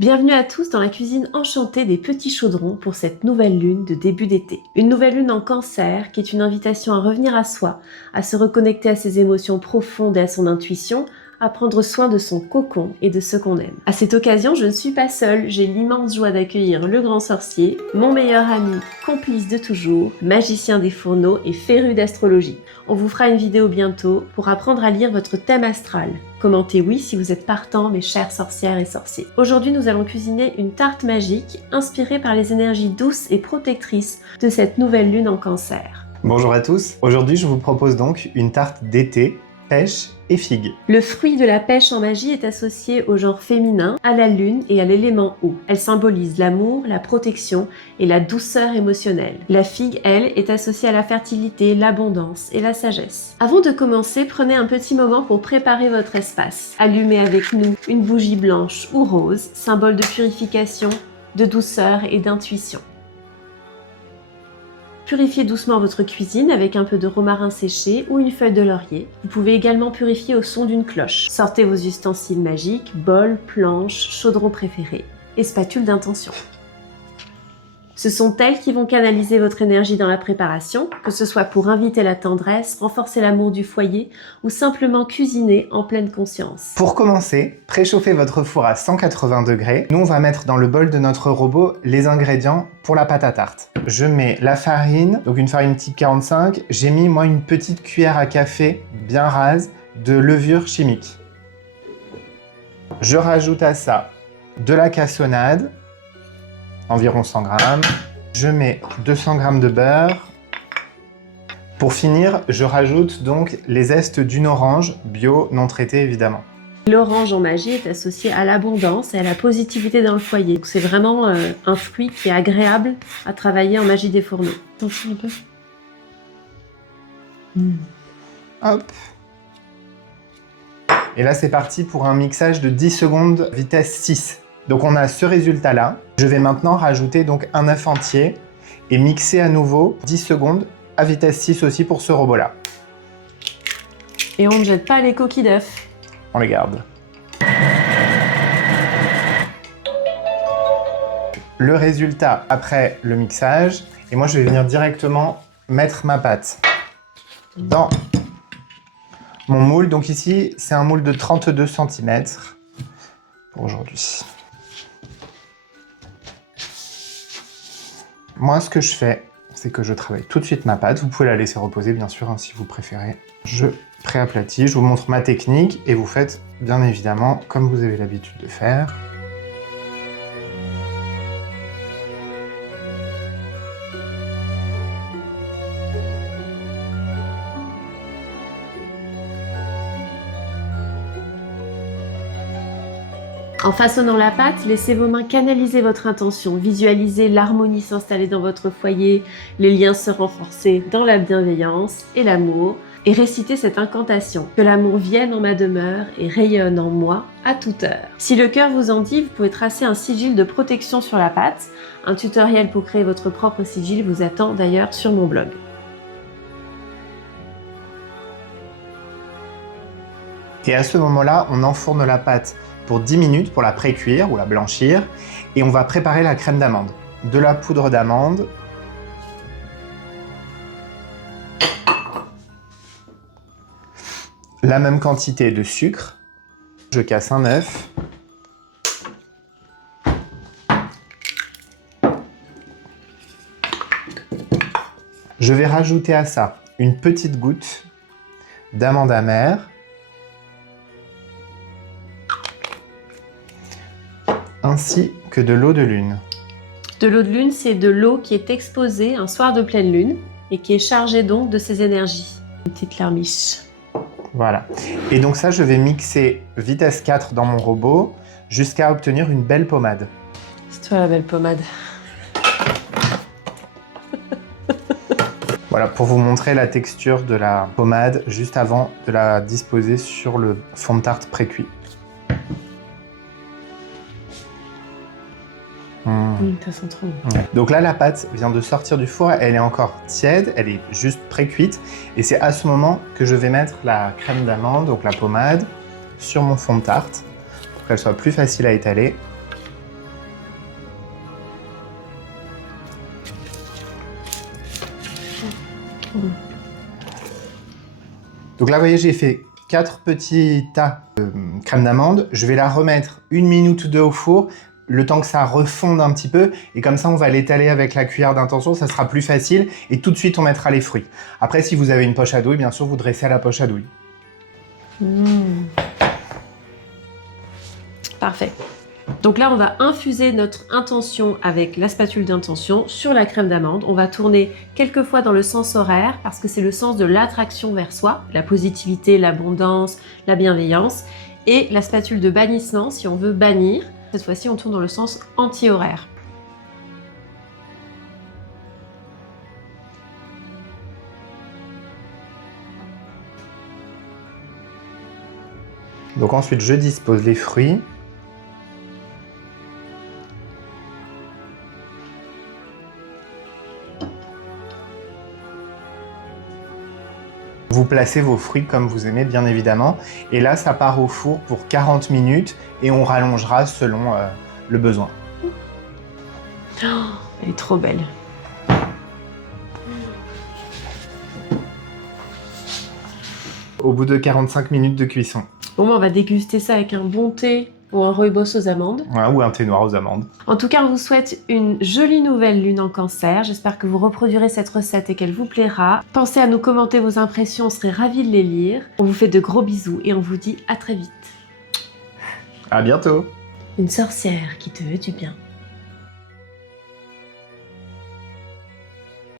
Bienvenue à tous dans la cuisine enchantée des petits chaudrons pour cette nouvelle lune de début d'été. Une nouvelle lune en Cancer qui est une invitation à revenir à soi, à se reconnecter à ses émotions profondes et à son intuition, à prendre soin de son cocon et de ce qu'on aime. À cette occasion, je ne suis pas seule, j'ai l'immense joie d'accueillir le grand sorcier, mon meilleur ami, complice de toujours, magicien des fourneaux et féru d'astrologie. On vous fera une vidéo bientôt pour apprendre à lire votre thème astral. Commentez oui si vous êtes partant, mes chères sorcières et sorciers. Aujourd'hui, nous allons cuisiner une tarte magique inspirée par les énergies douces et protectrices de cette nouvelle lune en Cancer. Bonjour à tous, aujourd'hui je vous propose donc une tarte d'été, pêche et figues. Le fruit de la pêche en magie est associé au genre féminin, à la lune et à l'élément eau. Elle symbolise l'amour, la protection et la douceur émotionnelle. La figue, elle, est associée à la fertilité, l'abondance et la sagesse. Avant de commencer, prenez un petit moment pour préparer votre espace. Allumez avec nous une bougie blanche ou rose, symbole de purification, de douceur et d'intuition. Purifiez doucement votre cuisine avec un peu de romarin séché ou une feuille de laurier. Vous pouvez également purifier au son d'une cloche. Sortez vos ustensiles magiques, bol, planches, chaudrons préférés et spatules d'intention. Ce sont elles qui vont canaliser votre énergie dans la préparation, que ce soit pour inviter la tendresse, renforcer l'amour du foyer ou simplement cuisiner en pleine conscience. Pour commencer, préchauffez votre four à 180 degrés. Nous, on va mettre dans le bol de notre robot les ingrédients pour la pâte à tarte. Je mets la farine, donc une farine type 45. J'ai mis, moi, une petite cuillère à café bien rase de levure chimique. Je rajoute à ça de la cassonade, environ 100 grammes. Je mets 200 grammes de beurre. Pour finir, je rajoute donc les zestes d'une orange, bio, non traitée évidemment. L'orange en magie est associé à l'abondance et à la positivité dans le foyer. C'est vraiment un fruit qui est agréable à travailler en magie des fourneaux. Attention un peu. Hop. Et là, c'est parti pour un mixage de 10 secondes vitesse 6. Donc on a ce résultat-là. Je vais maintenant rajouter donc un œuf entier et mixer à nouveau 10 secondes à vitesse 6 aussi pour ce robot-là. Et on ne jette pas les coquilles d'œufs. On les garde. Le résultat après le mixage, et moi je vais venir directement mettre ma pâte dans mon moule. Donc ici, c'est un moule de 32 cm pour aujourd'hui. Moi, ce que je fais, c'est que je travaille tout de suite ma pâte. Vous pouvez la laisser reposer, bien sûr, hein, si vous préférez. Je préaplatis, je vous montre ma technique et vous faites, bien évidemment, comme vous avez l'habitude de faire. En façonnant la pâte, laissez vos mains canaliser votre intention, visualisez l'harmonie s'installer dans votre foyer, les liens se renforcer dans la bienveillance et l'amour, et récitez cette incantation. Que l'amour vienne en ma demeure et rayonne en moi à toute heure. Si le cœur vous en dit, vous pouvez tracer un sigil de protection sur la pâte. Un tutoriel pour créer votre propre sigil vous attend d'ailleurs sur mon blog. Et à ce moment-là, on enfourne la pâte pour 10 minutes pour la pré-cuire ou la blanchir. Et on va préparer la crème d'amande. De la poudre d'amande. La même quantité de sucre. Je casse un œuf. Je vais rajouter à ça une petite goutte d'amande amère. Ainsi que de l'eau de lune. De l'eau de lune, c'est de l'eau qui est exposée un soir de pleine lune et qui est chargée donc de ces énergies. Une petite larmiche. Voilà. Et donc ça, je vais mixer vitesse 4 dans mon robot jusqu'à obtenir une belle pommade. C'est toi la belle pommade. Voilà, pour vous montrer la texture de la pommade juste avant de la disposer sur le fond de tarte pré-cuit. Ça sent trop bon. Ouais. Donc là, la pâte vient de sortir du four, elle est encore tiède, elle est juste pré-cuite. Et c'est à ce moment que je vais mettre la crème d'amande, donc la pommade, sur mon fond de tarte, pour qu'elle soit plus facile à étaler. Donc là, vous voyez, j'ai fait 4 petits tas de crème d'amande. Je vais la remettre 1 minute ou 2 au four, le temps que ça refonde un petit peu. Et comme ça, on va l'étaler avec la cuillère d'intention, ça sera plus facile. Et tout de suite, on mettra les fruits. Après, si vous avez une poche à douille, bien sûr, vous dressez à la poche à douille. Parfait. Donc là, on va infuser notre intention avec la spatule d'intention sur la crème d'amande. On va tourner quelques fois dans le sens horaire parce que c'est le sens de l'attraction vers soi, la positivité, l'abondance, la bienveillance. Et la spatule de bannissement, si on veut bannir, cette fois-ci, on tourne dans le sens anti-horaire. Donc ensuite, je dispose les fruits. Vous placez vos fruits comme vous aimez, bien évidemment. Et là, ça part au four pour 40 minutes et on rallongera selon le besoin. Oh, elle est trop belle. Au bout de 45 minutes de cuisson. Bon, on va déguster ça avec un bon thé ou un rooibos aux amandes. Ouais, ou un thé noir aux amandes. En tout cas, on vous souhaite une jolie nouvelle lune en cancer. J'espère que vous reproduirez cette recette et qu'elle vous plaira. Pensez à nous commenter vos impressions, on serait ravis de les lire. On vous fait de gros bisous et on vous dit à très vite. À bientôt. Une sorcière qui te veut du bien.